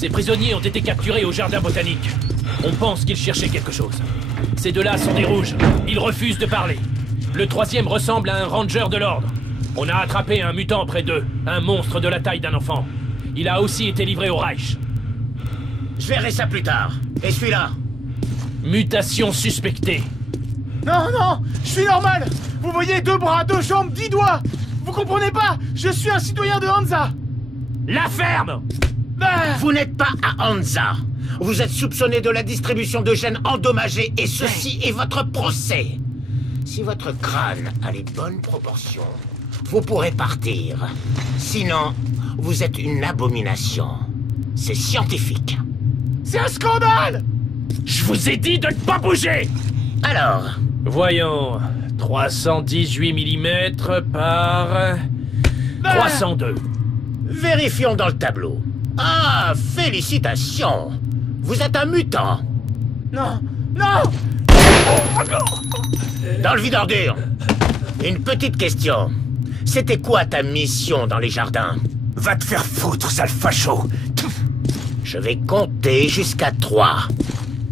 Ces prisonniers ont été capturés au jardin botanique. On pense qu'ils cherchaient quelque chose. Ces deux-là sont des rouges. Ils refusent de parler. Le troisième ressemble à un ranger de l'ordre. On a attrapé un mutant près d'eux, un monstre de la taille d'un enfant. Il a aussi été livré au Reich. Je verrai ça plus tard. Et celui-là? Mutation suspectée. Non, non, je suis normal. Vous voyez, 2 bras, 2 jambes, 10 doigts. Vous comprenez pas? Je suis un citoyen de Hansa. La ferme! Ah. Vous n'êtes pas à Hansa. Vous êtes soupçonné de la distribution de gènes endommagés et ceci est votre procès. Si votre crâne a les bonnes proportions, vous pourrez partir. Sinon, vous êtes une abomination. C'est scientifique. C'est un scandale! Je vous ai dit de ne pas bouger! Alors, Voyons... 318 mm par... 302. vérifions dans le tableau. Ah, félicitations! Vous êtes un mutant. Non, non! Dans le vide-ordure. Une petite question. C'était quoi ta mission dans les jardins? Va te faire foutre, sale facho! Je vais compter jusqu'à 3.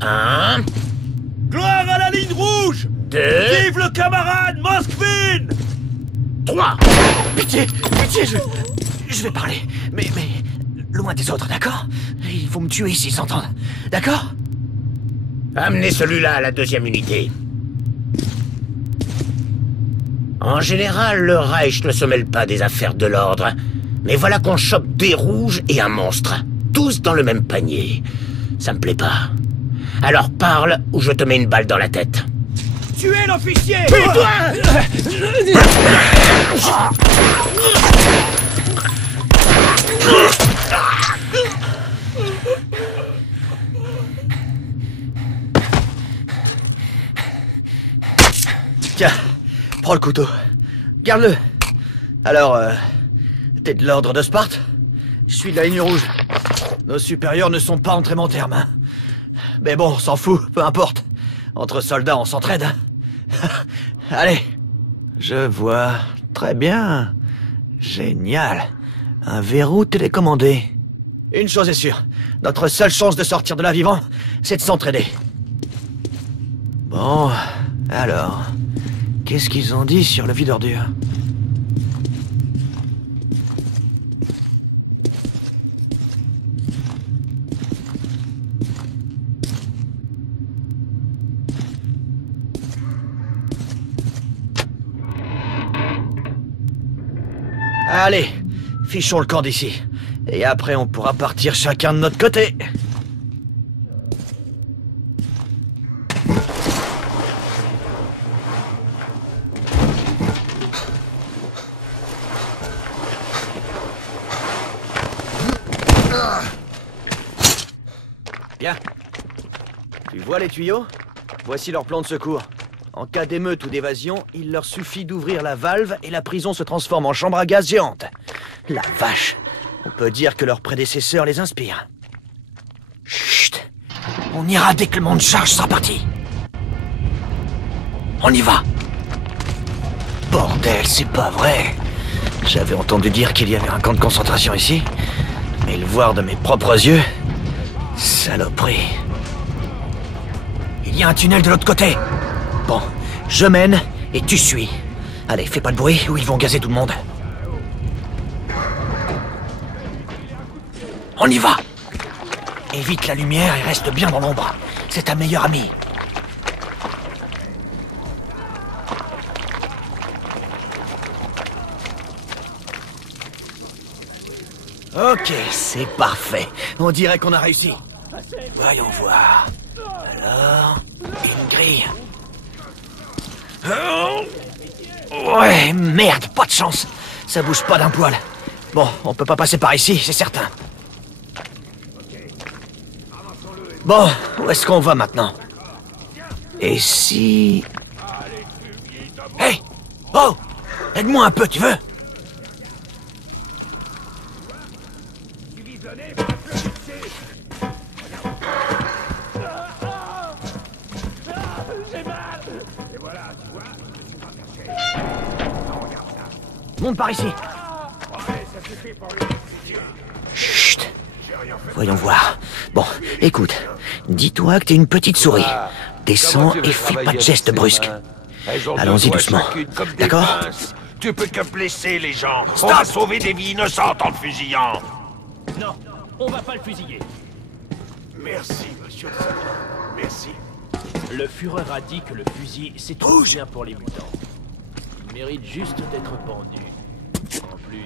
1, Gloire à la ligne rouge! 2, Vive le camarade Moskvin! 3. Pitié, pitié, je vais parler. Mais loin des autres, d'accord? Ils vont me tuer s'ils s'entendent. D'accord? Amenez celui-là à la 2e unité. En général, le Reich ne se mêle pas des affaires de l'ordre. Mais voilà qu'on chope des rouges et un monstre. Tous dans le même panier. Ça me plaît pas. Alors parle ou je te mets une balle dans la tête. Tuez l'officier! Tiens, prends le couteau. Garde-le. Alors, t'es de l'ordre de Sparte? Je suis de la ligne rouge. Nos supérieurs ne sont pas entrés mon terme, hein. Mais bon, on s'en fout, peu importe. Entre soldats, on s'entraide, hein. Allez. Je vois. Très bien. Génial. Un verrou télécommandé. Une chose est sûre. Notre seule chance de sortir de là vivant, c'est de s'entraider. Bon, alors... Qu'est-ce qu'ils ont dit sur le vide-ordure? Allez, fichons le camp d'ici. Et après, on pourra partir chacun de notre côté. Bien. Tu vois les tuyaux? Voici leur plan de secours. En cas d'émeute ou d'évasion, il leur suffit d'ouvrir la valve et la prison se transforme en chambre à gaz géante. La vache! On peut dire que leurs prédécesseurs les inspirent. Chut! On ira dès que le monde charge sera parti. On y va! Bordel, c'est pas vrai! J'avais entendu dire qu'il y avait un camp de concentration ici, mais le voir de mes propres yeux... Saloperie. Il y a un tunnel de l'autre côté. Bon, je mène et tu suis. Allez, fais pas de bruit ou ils vont gazer tout le monde. On y va! Évite la lumière et reste bien dans l'ombre. C'est ta meilleure amie. Ok, c'est parfait. On dirait qu'on a réussi. Voyons voir. Alors, une grille. Ouais, merde, pas de chance. Ça bouge pas d'un poil. Bon, on peut pas passer par ici, c'est certain. Bon, où est-ce qu'on va maintenant? Et si... Hey! Oh! Aide-moi un peu, tu veux? Monte par ici. Chut. Voyons voir. Bon, écoute, dis-toi que t'es une petite souris. Descends et fais pas de gestes brusques. Allons-y doucement. D'accord? Tu peux que blesser les gens. On va sauver des vies innocentes en le fusillant. Non, on va pas le fusiller. Merci, monsieur le sergent. Merci. Le Führer a dit que le fusil, c'est trop bien pour les mutants. Il mérite juste d'être pendu. En plus...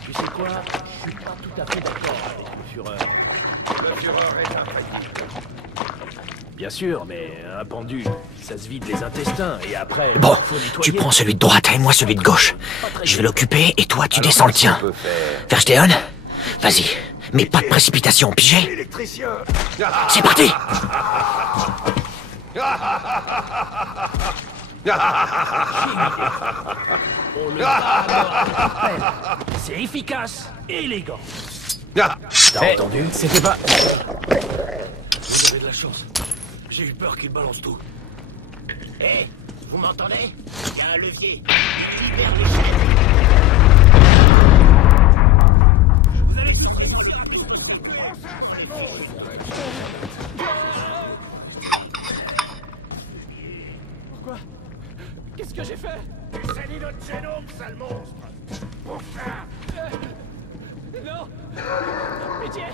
Tu sais quoi? Je suis pas tout à fait d'accord avec le Führer. Le Führer est infaillible. Bien sûr, mais un pendu, ça se vide les intestins, et après... Bon, faut nettoyer. tu prends celui de droite et moi celui de gauche. Je vais l'occuper et toi tu descends le tien. Versteon, vas-y, mais pas de précipitation, pigé? Électricien. C'est parti! On le bat à mort avec un pelle. C'est efficace et élégant. T'as entendu? C'était pas... Vous avez de la chance. J'ai eu peur qu'il balance tout. Hé, vous m'entendez? Il y a un levier. Libère les chaînes. Vous allez juste réussir à tout. Enfin, Salmon. Pourquoi? Qu'est-ce que j'ai fait? Salis notre génome, sale monstre. Enfin. Non! Pitié!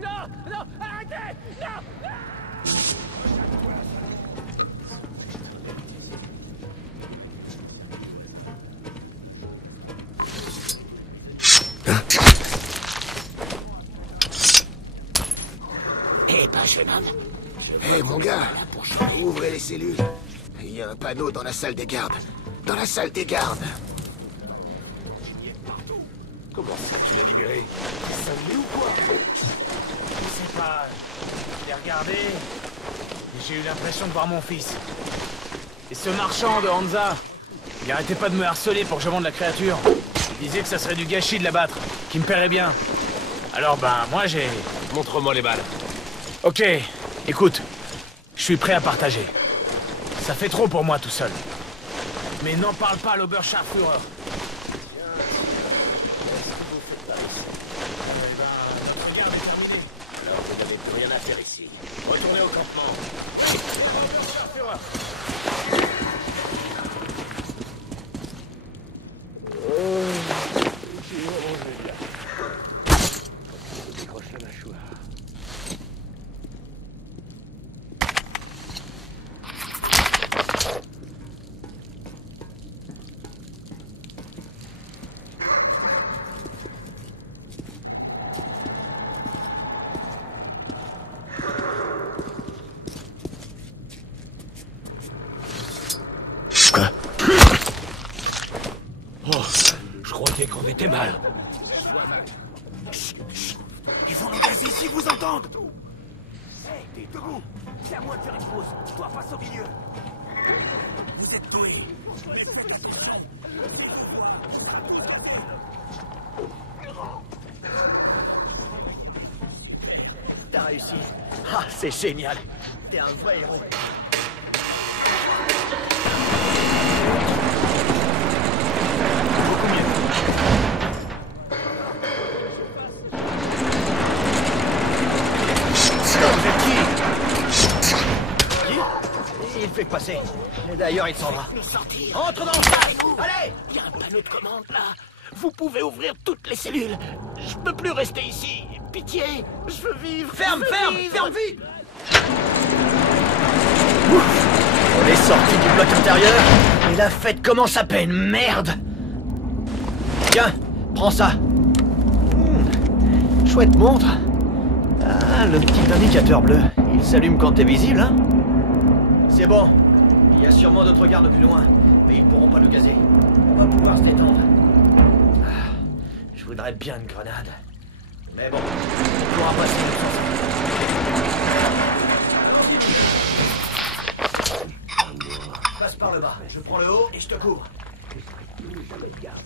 Non! Non! Arrêtez! Non! Eh ben, jeune homme. Hé, mon gars, Là pour changer. ouvrez les cellules. Il y a un panneau dans la salle des gardes. Dans la salle des gardes. Comment ça, tu l'as libéré? Ça me met ou quoi? Je sais pas... Je l'ai regardé... et j'ai eu l'impression de voir mon fils. Et ce marchand de Hansa, il arrêtait pas de me harceler pour que je vende la créature. Il disait que ça serait du gâchis de l'abattre, qu'il me paierait bien. Alors ben, moi j'ai... Montre-moi les balles. Ok, écoute, je suis prêt à partager. Ça fait trop pour moi tout seul. Mais n'en parle pas à l'Oberscharführer. Alors, vous n'avez plus rien à faire ici. Retournez au campement. Je croyais qu'on était mal. Ils vont nous gazer ici, vous entendent? Hey, t'es debout. C'est à moi de faire une pause. Toi, passe au milieu. Vous êtes doués. T'as réussi. Ah, c'est génial. T'es un vrai héros. Il fait que passer. Et d'ailleurs, il s'en va. Nous sortir. Entre dans le sac. Allez! Il y a un panneau de commande là. Vous pouvez ouvrir toutes les cellules. Je peux plus rester ici. Pitié, je veux vivre. Ferme, je veux ferme, vivre. ferme vite! On est sorti du bloc intérieur et la fête commence à peine. Merde! Tiens, prends ça. Chouette montre. Ah, le petit indicateur bleu. Il s'allume quand t'es visible, hein? C'est bon. Il y a sûrement d'autres gardes plus loin, mais ils pourront pas nous gazer. On va pouvoir se détendre. Ah, je voudrais bien une grenade. Mais bon, on pourra passer une chance. Passe par le bas. Je prends le haut et je te couvre. Jamais de garde.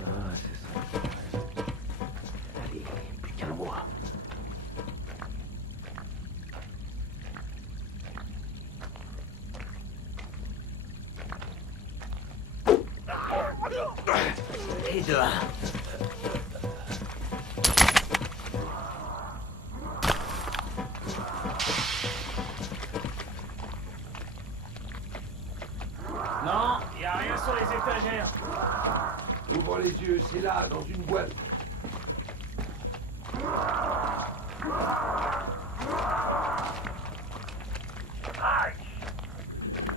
Ah, c'est ça. Allez, plus qu'un mois. Fini de 1. Non, y a rien sur les étagères. Ouvre les yeux, c'est là, dans une boîte.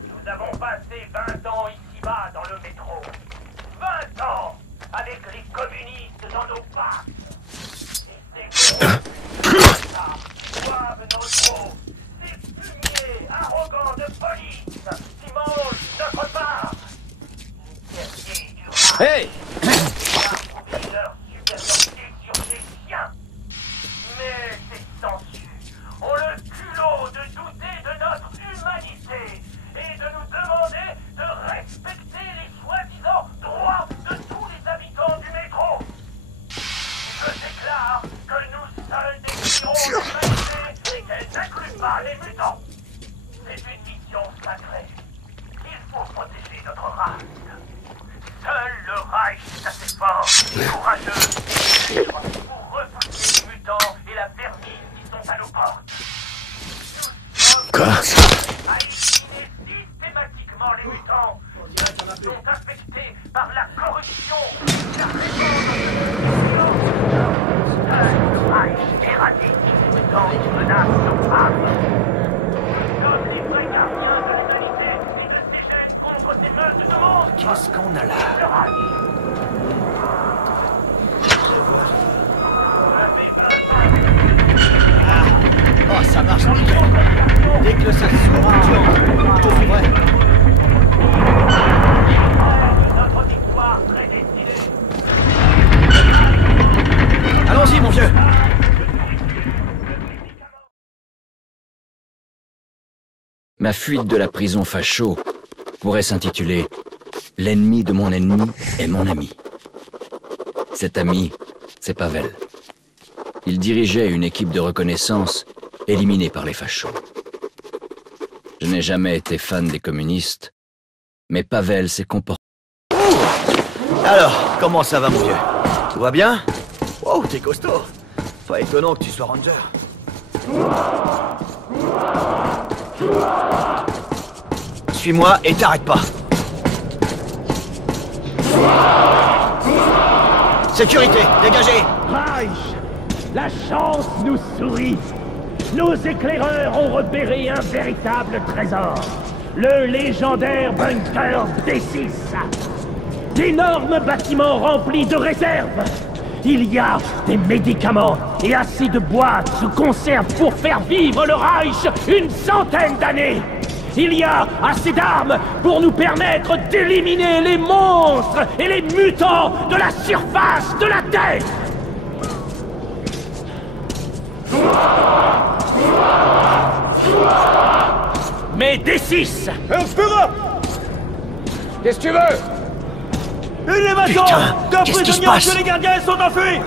Nous avons passé 20 ans ici-bas dans le métro. 20 ans avec les communistes dans nos parcs. Et ces gars boivent notre eau. Ces fumiers arrogants de police qui mangent notre part. Guerriers du rail. Hey! Prouver leur supériorité sur les siens. Mais ces sangsues ont le culot de douter de notre humanité et de nous demander de respecter les soi-disant droits de tous les habitants du métro. Je déclare que nous seuls définirons l'humanité et qu'elle n'inclut pas les mutants. C'est une mission sacrée. Il faut protéger notre race. Seul le Reich est assez fort et courageux pour repousser les mutants et la vermine qui sont à nos portes. Quoi? À éliminer systématiquement les mutants qui sont infectés par la corruption, la violence. Seul le Reich éradique les mutants qui menacent nos races. Nous sommes les vrais gardiens de l'humanité et de ces gènes contre ces meutes de monde. Qu'est-ce qu'on a là? Le Reich. Oh, ça marche nickel. Dès que ça s'ouvre, tu entres. C'est vrai. Notre victoire prédestinée. Allons-y, mon vieux. Ma fuite de la prison facho pourrait s'intituler « L'ennemi de mon ennemi est mon ami ». Cet ami, c'est Pavel. Il dirigeait une équipe de reconnaissance éliminée par les fachos. Je n'ai jamais été fan des communistes, mais Pavel s'est comporté... Alors, comment ça va, mon vieux? Tout va bien? Wow, t'es costaud. Pas étonnant que tu sois ranger. Suis-moi et t'arrête pas. Sécurité, dégagez! Reich, la chance nous sourit. Nos éclaireurs ont repéré un véritable trésor. Le légendaire bunker D6. D'énormes bâtiments remplis de réserves. Il y a des médicaments et assez de boîtes sous conserve pour faire vivre le Reich une centaine d'années. Il y a assez d'armes pour nous permettre d'éliminer les monstres et les mutants de la surface de la Terre. Mais D6. Qu'est-ce que tu veux? Il est maintenant. Putain, qu'est-ce qui se passe? que les gardiens sont enfuis.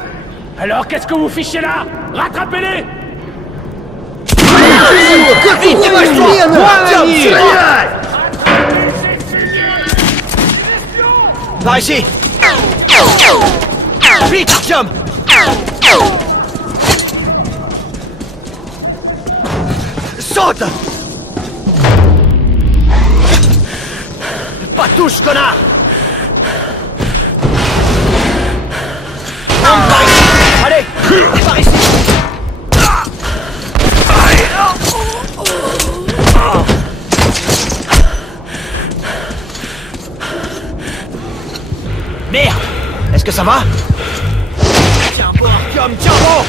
Alors qu'est-ce que vous fichez là? Rattrapez-les. Par ici! Vite, Artyom! Saute! Pas touche, connard! Par ici! Allez! Par ici! Merde! Est-ce que ça va? Tiens bon, Artyom, tiens bon!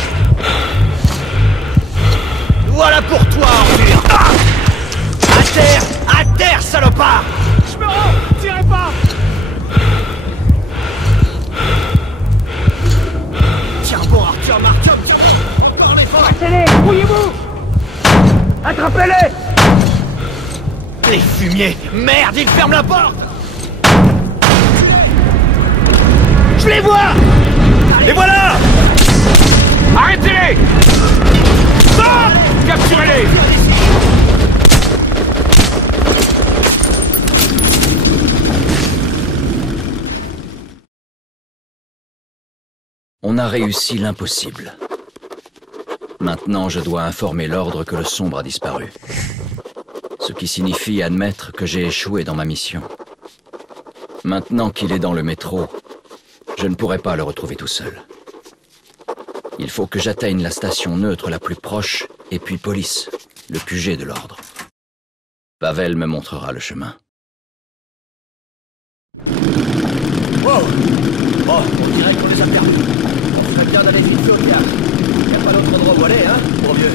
Voilà pour toi, ordure! À terre, salopard! Je me rends! Tirez pas! Tiens bon, Artyom, tiens bon! Encore les forts! Arrêtez-les! Brouillez-vous! Attrapez-les! Les fumiers! Merde, ils ferment la porte! Je les vois! Et voilà! Arrêtez-les! Stop! Capturez-les! On a réussi l'impossible. Maintenant, je dois informer l'Ordre que le Sombre a disparu. Ce qui signifie admettre que j'ai échoué dans ma mission. Maintenant qu'il est dans le métro, je ne pourrai pas le retrouver tout seul. Il faut que j'atteigne la station neutre la plus proche, et puis police, le QG de l'Ordre. Pavel me montrera le chemin. Wow! Bon, on dirait qu'on les a perdus. On ferait bien d'aller vite fait au théâtre. Y a pas d'autre endroit où aller, hein, mon vieux?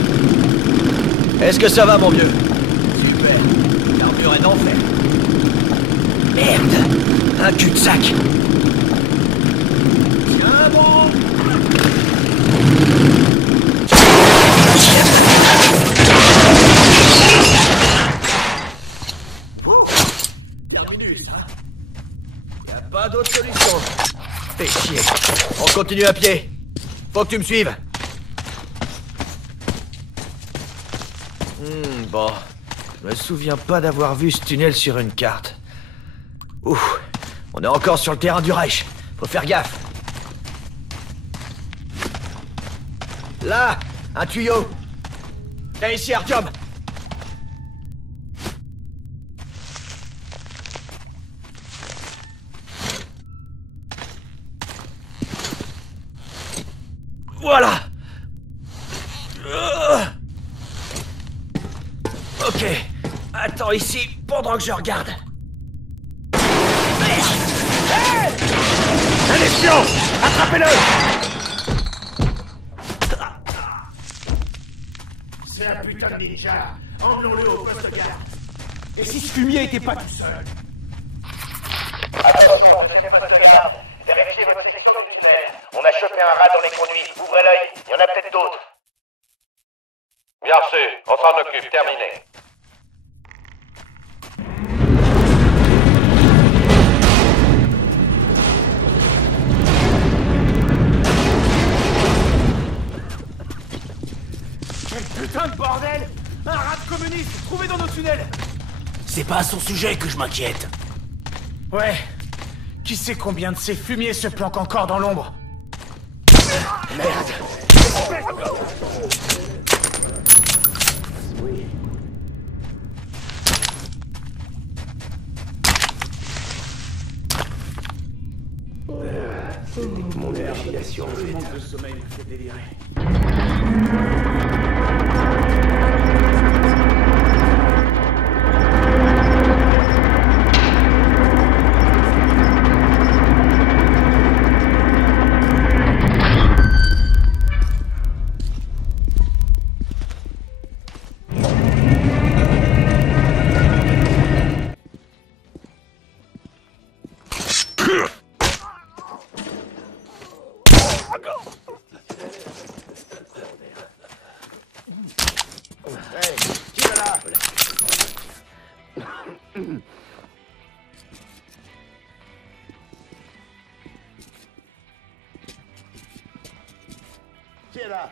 Est-ce que ça va, mon vieux? Super. L'armure est d'enfer. Merde! Un cul-de-sac! Tiens bon! Terminus, hein? Y'a pas d'autre solution. Fais chier. On continue à pied. Faut que tu me suives. Bon. Je me souviens pas d'avoir vu ce tunnel sur une carte. Ouf. On est encore sur le terrain du Reich. Faut faire gaffe. Là, un tuyau. Viens ici, Artyom. Voilà. Ok. Attends ici pendant que je regarde. Merde. Hey! Un espion! Attrapez-le! C'est un putain de ninja. Emmenons-le au poste de garde. Et si ce fumier était pas tout seul? Attention, deuxième poste de garde. Vérifiez votre section du tunnel. On a chopé un rat dans les conduits. Ouvrez l'œil, il y en a peut-être d'autres. Bien sûr, on s'en occupe, terminé. Quel putain de bordel! Un rat de communiste trouvé dans nos tunnels! C'est pas à son sujet que je m'inquiète. Ouais. Qui sait combien de ces fumiers se planquent encore dans l'ombre? Merde! Mon imagination Le manque de sommeil me fait délirer. Qui est là?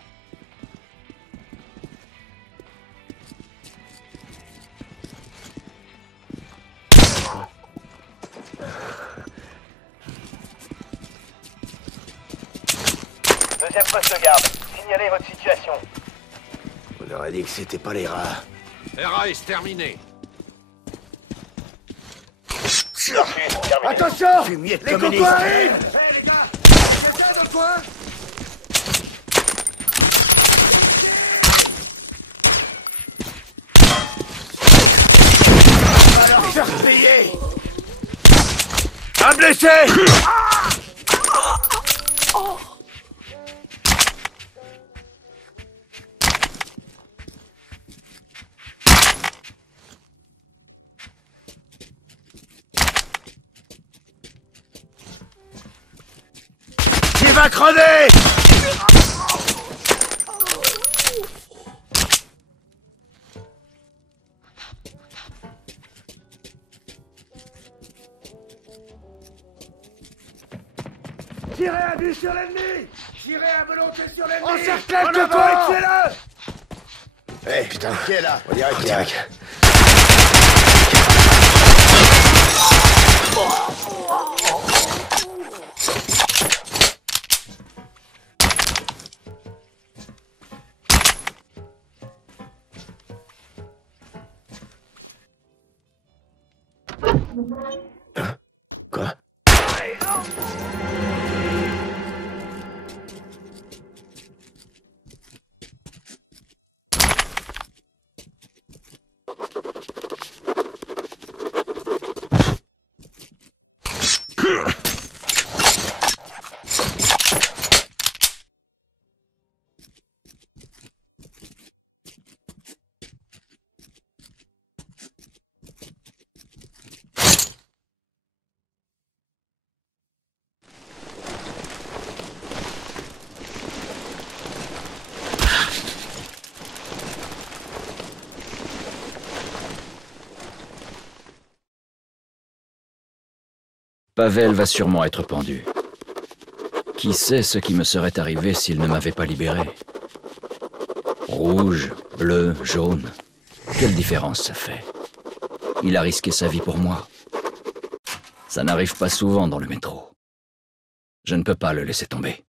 Deuxième poste de garde. Signalez votre situation. On leur a dit que c'était pas les rats. RAS terminé. Attention! Fumier de Les cocos communiste. arrivent! Hé les gars! Quelqu'un dans le coin? On va leur faire payer! Un blessé! Il va crever! Tirez à vue sur l'ennemi! Tirez à volonté sur l'ennemi! Encerclez le coco et tuez-le! Eh, putain. Qui est là? On dirait qu'il y a... Hein? Quoi? Pavel va sûrement être pendu. Qui sait ce qui me serait arrivé s'il ne m'avait pas libéré? Rouge, bleu, jaune. Quelle différence ça fait? Il a risqué sa vie pour moi. Ça n'arrive pas souvent dans le métro. Je ne peux pas le laisser tomber.